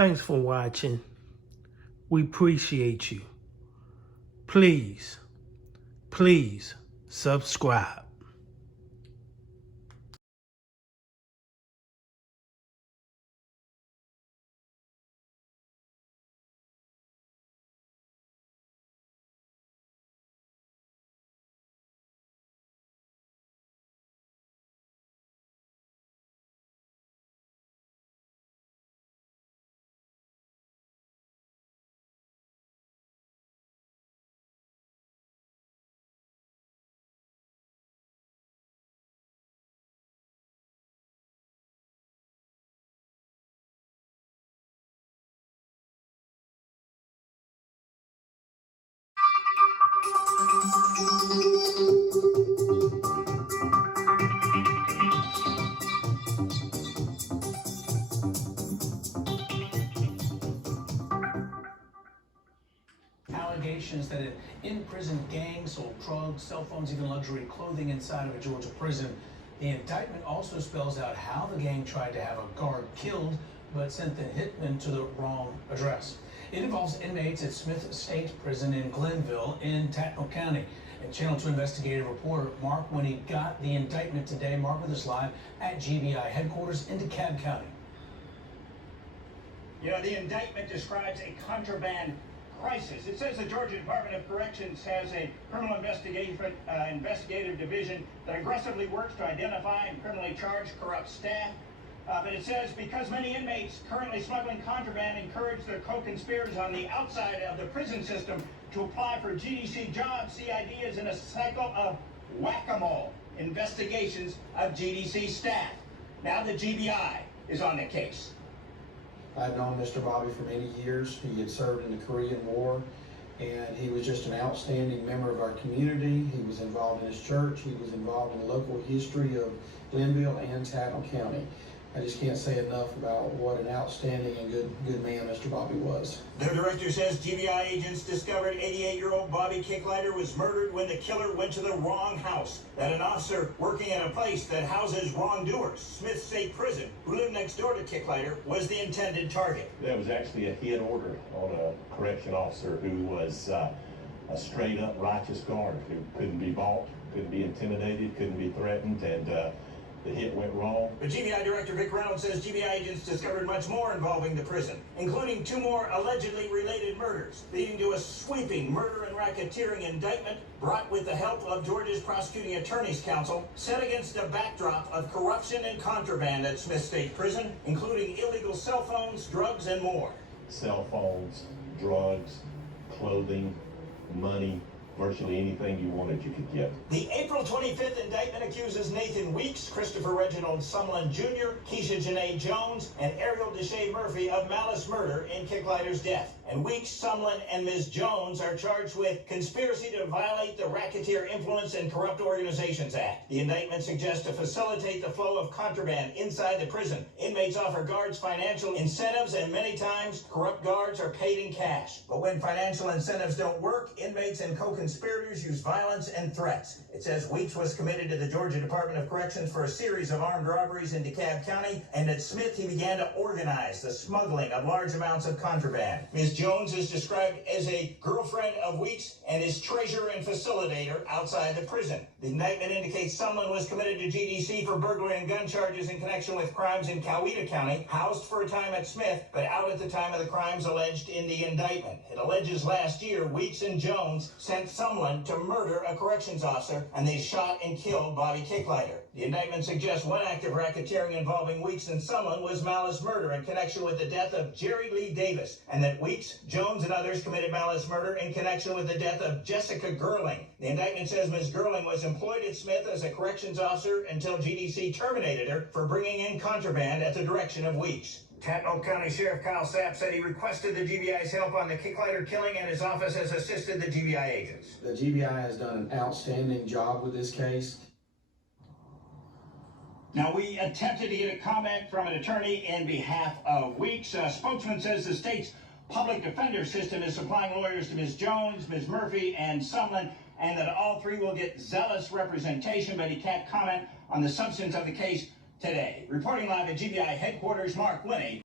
Thanks for watching. We appreciate you. Please subscribe. Allegations that an in-prison gang sold drugs, cell phones, even luxury clothing inside of a Georgia prison. The indictment also spells out how the gang tried to have a guard killed, but sent the hitman to the wrong address. It involves inmates at Smith State Prison in Glenville in Tattnall County. And Channel 2 investigative reporter Mark Winnie got the indictment today. Mark with us live at GBI headquarters in DeKalb County. You know, the indictment describes a contraband crisis. It says the Georgia Department of Corrections has a criminal investigative division that aggressively works to identify and criminally charge corrupt staff. But it says because many inmates currently smuggling contraband encourage their co-conspirators on the outside of the prison system to apply for GDC jobs, CID is in a cycle of whack-a-mole investigations of GDC staff. Now the GBI is on the case. I've known Mr. Bobby for many years. He had served in the Korean War, and he was just an outstanding member of our community. He was involved in his church. He was involved in the local history of Glenville and Tattnall County. I just can't say enough about what an outstanding and good man Mr. Bobby was. The director says GBI agents discovered 88-year-old Bobby Kicklighter was murdered when the killer went to the wrong house. That an officer working at a place that houses wrongdoers, Smith State Prison, who lived next door to Kicklighter, was the intended target. That was actually a hit order on a correction officer who was a straight-up righteous guard who couldn't be bought, couldn't be intimidated, couldn't be threatened, and the hit went wrong. But GBI Director Vic Reynolds says GBI agents discovered much more involving the prison, including 2 more allegedly related murders, leading to a sweeping murder and racketeering indictment brought with the help of Georgia's Prosecuting Attorney's Council, set against a backdrop of corruption and contraband at Smith State Prison, including illegal cell phones, drugs, and more. Cell phones, drugs, clothing, money, virtually anything you wanted you could get. The April 25th indictment accuses Nathan Weeks, Christopher Reginald Sumlin Jr., Keisha Janae Jones, and Ariel Deshae Murphy of malice murder in Kicklighter's death. And Weeks, Sumlin, and Ms. Jones are charged with conspiracy to violate the Racketeer Influence and Corrupt Organizations Act. The indictment suggests to facilitate the flow of contraband inside the prison. Inmates offer guards financial incentives, and many times corrupt guards are paid in cash. But when financial incentives don't work, inmates and co-conspirators use violence and threats. It says Weeks was committed to the Georgia Department of Corrections for a series of armed robberies in DeKalb County, and at Smith he began to organize the smuggling of large amounts of contraband. Ms. Jones is described as a girlfriend of Weeks and his treasurer and facilitator outside the prison. The indictment indicates someone was committed to GDC for burglary and gun charges in connection with crimes in Coweta County, housed for a time at Smith, but out at the time of the crimes alleged in the indictment. It alleges last year Weeks and Jones sent someone to murder a corrections officer, and they shot and killed Bobby Kicklighter. The indictment suggests one act of racketeering involving Weeks and Sumlin was malice murder in connection with the death of Jerry Lee Davis, and that Weeks, Jones, and others committed malice murder in connection with the death of Jessica Gerling. The indictment says Ms. Gerling was employed at Smith as a corrections officer until GDC terminated her for bringing in contraband at the direction of Weeks. Tattnall County Sheriff Kyle Sapp said he requested the GBI's help on the Kicklighter killing, and his office has assisted the GBI agents. The GBI has done an outstanding job with this case. Now, we attempted to get a comment from an attorney in behalf of Weeks. A spokesman says the state's public defender system is supplying lawyers to Ms. Jones, Ms. Murphy, and Sumlin, and that all 3 will get zealous representation, but he can't comment on the substance of the case today. Reporting live at GBI headquarters, Mark Winnie.